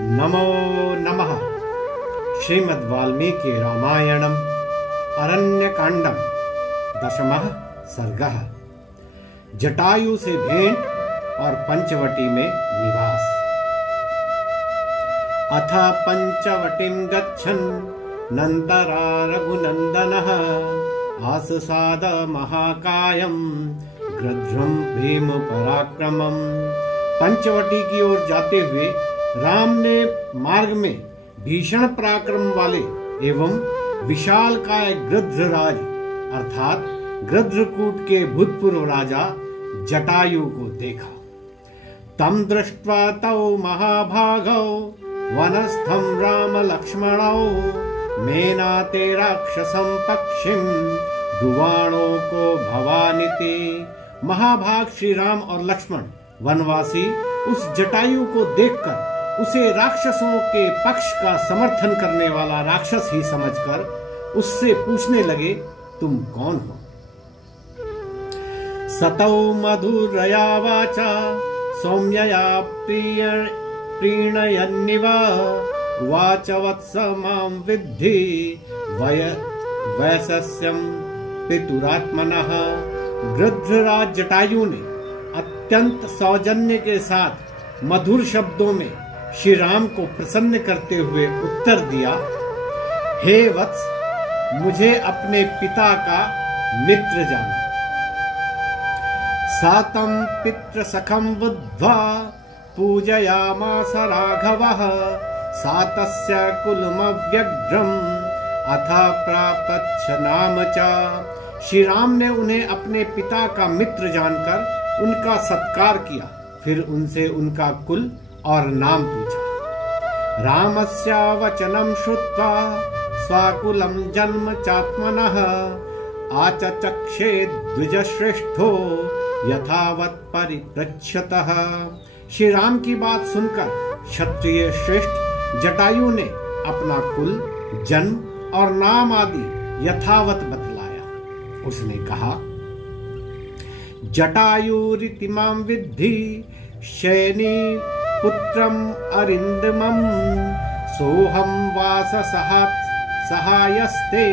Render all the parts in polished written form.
नमो नमः। श्रीमद् वाल्मीकि रामायणम् अरण्यकांडम दशमः सर्गः। जटायु से भेंट और पंचवटी में निवास। अथ पंचवटीं गच्छन् नन्दरा रघुनन्दनः आससाद महाकायं गृध्रं भीम पराक्रमम्। पंचवटी की ओर जाते हुए राम ने मार्ग में भीषण पराक्रम वाले एवं विशालकाय गृध्रराज अर्थात गृध्रकूट के भूतपूर्व राजा जटायु को देखा। तम दृष्ट्वा तौ महाभागौ वनस्थं राम लक्ष्मणौ मेनाते राक्षसं पक्षिं दुवाणो को भवानिते। महाभाग श्री राम और लक्ष्मण वनवासी उस जटायु को देखकर उसे राक्षसों के पक्ष का समर्थन करने वाला राक्षस ही समझकर उससे पूछने लगे, तुम कौन हो? सतौ मधुरया वाचा सौम्यया प्रीणयन्निव वाच वत्स मां विद्धि वयसस्यं पितुरात्मनः। गृध्रराज जटायु ने अत्यंत सौजन्य के साथ मधुर शब्दों में श्री राम को प्रसन्न करते हुए उत्तर दिया, हे वत्स, मुझे अपने पिता का मित्र जानो। सातं पितृ सखं बुद्ध्वा पूजयामास राघवः सातस्य कुलमव्यग्रम् अथ प्रापच्छ नाम च। श्री राम ने उन्हें अपने पिता का मित्र जानकर उनका सत्कार किया, फिर उनसे उनका कुल और नाम पूछा। रामस्य वचनं श्रुत्वा स्वाकुलं जन्म चात्मनः आचचक्षे द्विजश्रेष्ठो यथावत् परिपृच्छतः। श्री राम की बात सुनकर क्षत्रिय श्रेष्ठ जटायु ने अपना कुल, जन्म और नाम आदि यथावत बतलाया। उसने कहा, जटायुरिति मां विद्धि शयनी पुत्रम अरिंदमं सोहम वास सहायस्ते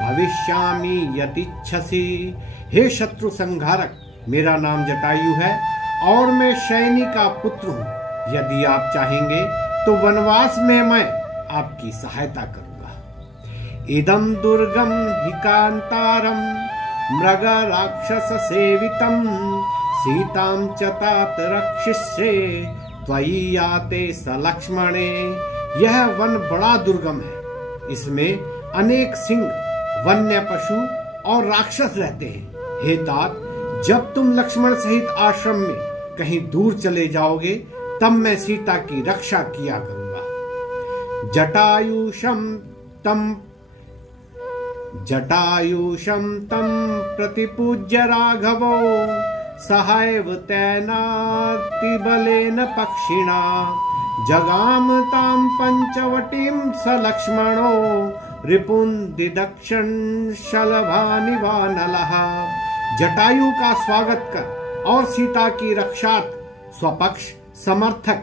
भविष्यामि यतिच्छसि। हे शत्रु संहारक, मेरा नाम जटायु है और मैं शयनी का पुत्र हूँ। यदि आप चाहेंगे तो वनवास में मैं आपकी सहायता करूंगा। इदं दुर्गम हिकांतारम मृग राक्षस सेवितम सीतां च तात रक्षिष्ये त्वयि याते स लक्ष्मणे। यह वन बड़ा दुर्गम है, इसमें अनेक सिंह, वन्य पशु और राक्षस रहते हैं। हे तात, जब तुम लक्ष्मण सहित आश्रम में कहीं दूर चले जाओगे तब मैं सीता की रक्षा किया करूंगा। जटायुषं तम प्रतिपूज्य राघवो सहायव तैनाति बलेन पक्षिणा जगाम तां पंचवटीं स लक्ष्मणो रिपुं दिदक्षन् शलभानिवानलः। जटायु का स्वागत कर और सीता की रक्षार्थ स्वपक्ष समर्थक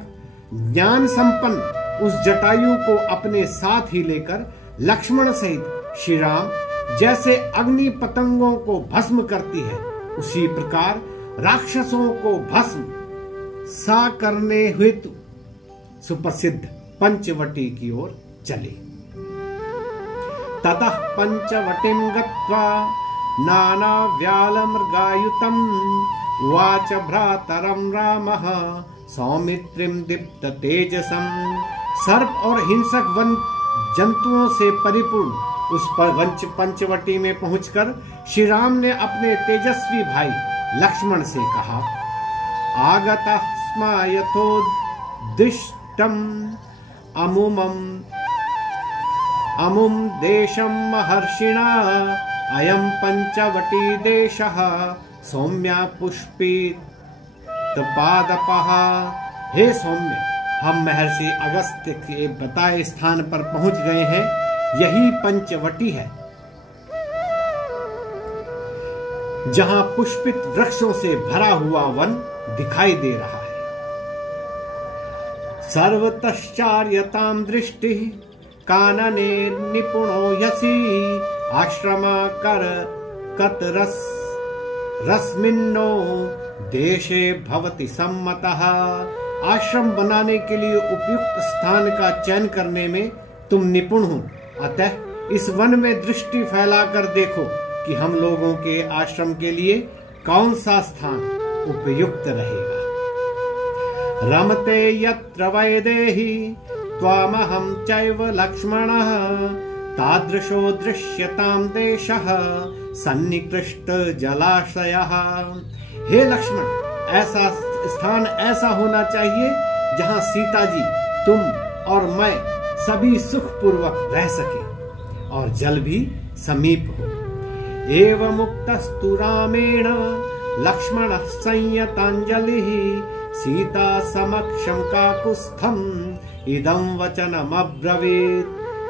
ज्ञान संपन्न उस जटायु को अपने साथ ही लेकर लक्ष्मण सहित श्री राम जैसे अग्नि पतंगों को भस्म करती है उसी प्रकार राक्षसों को भस्म सा करने हेतु सुप्रसिद्ध पंचवटी की ओर चले। ततः पंचवटीं गत्वा नाना व्यालमृगायुतं उवाच भ्रातरं रामः सौमित्रिं दीप्त तेजसं। सर्प और हिंसक वन जंतुओं से परिपूर्ण उस पंचवटी में पहुंचकर श्री राम ने अपने तेजस्वी भाई लक्ष्मण से कहा, आगतः स्म यथोद्दिष्टम् अमुम देशं महर्षिणा अयं पंचवटी देशः सौम्या पुष्पित पादपः। हे सौम्य, हम महर्षि अगस्त्य के बताए स्थान पर पहुंच गए हैं। यही पंचवटी है जहां पुष्पित वृक्षों से भरा हुआ वन दिखाई दे रहा है। सर्वतश्चार्यतां दृष्टि कानने निपुणो यसी आश्रमा कर कतरस रस्मिन्नो देशे भवति सम्मतः। आश्रम बनाने के लिए उपयुक्त स्थान का चयन करने में तुम निपुण हो, अतः इस वन में दृष्टि फैलाकर देखो कि हम लोगों के आश्रम के लिए कौन सा स्थान उपयुक्त रहेगा। रमते यत्र वैदेही त्वामहं चैव लक्ष्मणः तादृशो दृश्यतां देशः सन्निकृष्ट जलाशयः। हे लक्ष्मण, ऐसा स्थान ऐसा होना चाहिए जहां सीता जी, तुम और मैं सभी सुखपूर्वक रह सके और जल भी समीप हो। एवं मुक्तस्तु रामेण लक्ष्मणः संयतांजलिः सीता समक्षं काकुत्स्थं इदं वचनम् अब्रवीत्।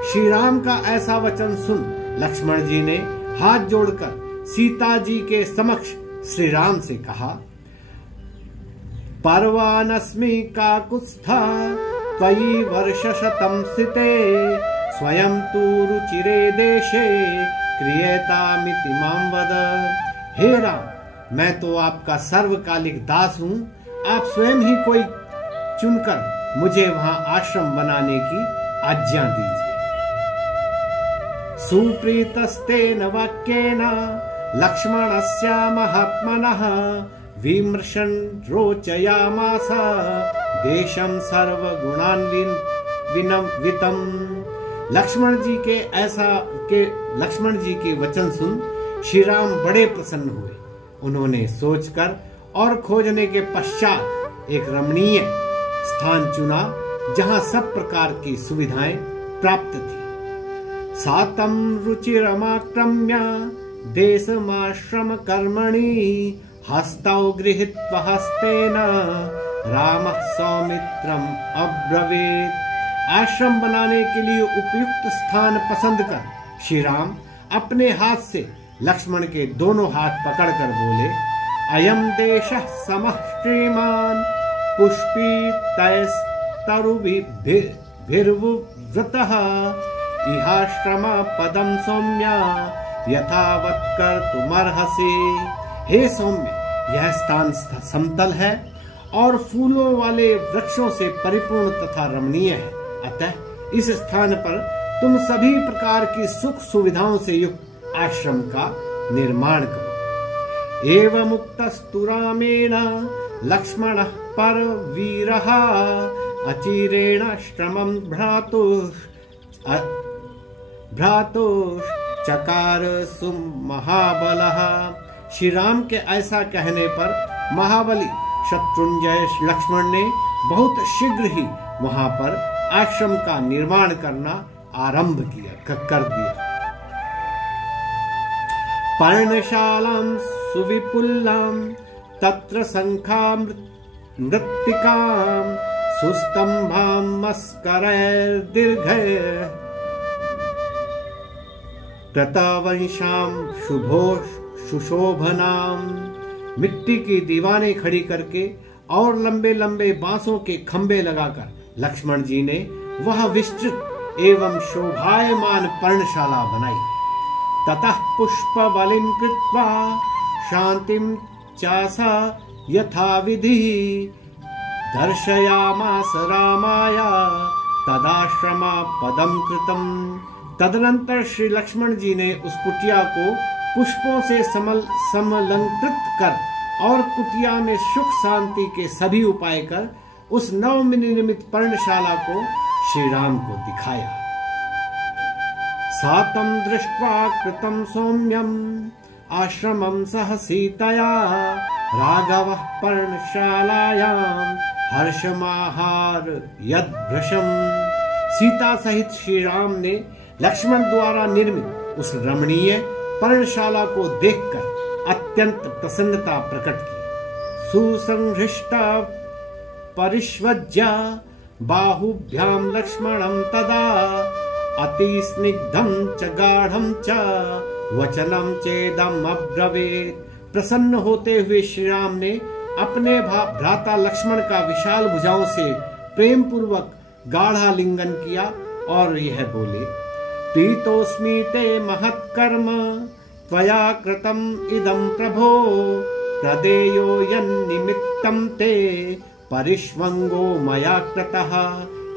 श्री राम का ऐसा वचन सुन लक्ष्मण जी ने हाथ जोड़कर सीता जी के समक्ष श्री राम से कहा, पर्वानस्मि काकुत्स्था त्वयि वर्षशतं स्थिते स्वयं तु रुचिरे देशे क्रियेतामिति मां वद। हे राम, मैं तो आपका सर्वकालिक दास हूँ, आप स्वयं ही कोई चुनकर मुझे वहां आश्रम बनाने की आज्ञा दीजिए। सुप्रीतस्तेन वाक्येन लक्ष्मणस्य महात्मनः विमर्शन रोचयामास देशं सर्वगुणान्वितं। लक्ष्मण जी के वचन सुन श्री राम बड़े प्रसन्न हुए। उन्होंने सोचकर और खोजने के पश्चात एक रमणीय स्थान चुना जहां सब प्रकार की सुविधाएं प्राप्त थी। सातं रुचिरमाक्रम्य देशमाश्रम कर्मणि हस्तौ गृहीत्वा हस्तेन रामः सौमित्रम् अब्रवीत्। आश्रम बनाने के लिए उपयुक्त स्थान पसंद कर श्री राम अपने हाथ से लक्ष्मण के दोनों हाथ पकड़कर बोले, अयं देशः समः श्रीमान् पुष्पितैस्तरुभिर्वृतः इहाश्रम पदं सौम्या यथावत् कर्तुमर्हसि। हे सौम्य, यह स्थान समतल है और फूलों वाले वृक्षों से परिपूर्ण तथा रमणीय है, अतः इस स्थान पर तुम सभी प्रकार की सुख सुविधाओं से युक्त आश्रम का निर्माण करो। एवमुक्तस्तु रामेण लक्ष्मणः परवीरः अचिरेण श्रमं भ्रातुश्चकार सुमहाबलः। श्री राम के ऐसा कहने पर महाबली शत्रुंजय लक्ष्मण ने बहुत शीघ्र ही वहां पर आश्रम का निर्माण करना आरंभ कर दिया। पर्णशालां सुविपुलां तत्र शंखां मृत्तिकां सुस्तंभां मस्करैर्दीर्घैः कृतवंशां सुशोभनां। मिट्टी की दीवारें खड़ी करके और लंबे लंबे बांसों के खंबे लगाकर लक्ष्मण जी ने वह विस्तृत एवं शोभायमान पर्णशाला बनाई। ततः पुष्पबलिं कृत्वा शांतिं चासा यथाविधि दर्शयामास रामाय तदाश्रमा पदं कृतम्। तदनंतर श्री लक्ष्मण जी ने उस कुटिया को पुष्पों से समलंकृत कर और कुटिया में सुख शांति के सभी उपाय कर उस नवनिर्मित पर्णशाला को श्री राम को दिखाया। सातं दृष्ट्वा कृतं सौम्यम् आश्रमं सह सीतया राघवः पर्णशालायां हर्षमाहार यद्भृशम्। सीता सहित श्री राम ने लक्ष्मण द्वारा निर्मित उस रमणीय पर्णशाला को देखकर अत्यंत प्रसन्नता प्रकट की। सुसंहृष्टा परिष्वज्य बाहुभ्यां लक्ष्मणं तदा अति स्निग्धं च गाढ़ं च वचनं चेदम् अब्रवीत्। प्रसन्न होते हुए श्री राम ने अपने भ्राता लक्ष्मण का विशाल भुजाओं से प्रेम पूर्वक गाढ़ा लिंगन किया और यह बोले, प्रीतोस्मि ते महत्कर्म त्वया कृतम इदं प्रभो प्रदेयो यन्निमित्तं ते परिष्वंगो मया कृतः।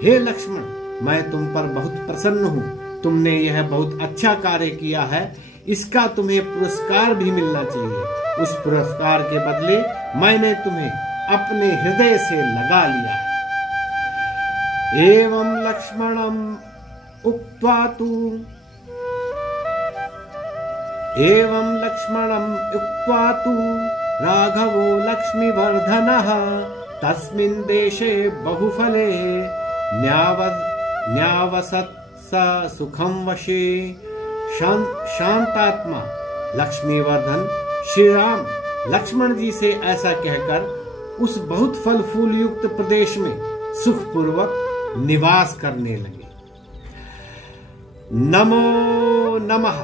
हे लक्ष्मण, मैं तुम पर बहुत प्रसन्न हूँ। तुमने यह बहुत अच्छा कार्य किया है, इसका तुम्हें पुरस्कार भी मिलना चाहिए। उस पुरस्कार के बदले मैंने तुम्हें अपने हृदय से लगा लिया है। एवं लक्ष्मणं उक्त्वा तु राघवो लक्ष्मीवर्धनः तस्मिन् देशे बहुफले न्यावसत् सुखम वशे। शांतात्मा लक्ष्मीवर्धन श्री राम लक्ष्मण जी से ऐसा कहकर उस बहुत फल फूल युक्त प्रदेश में सुखपूर्वक निवास करने लगे। नमो नमः।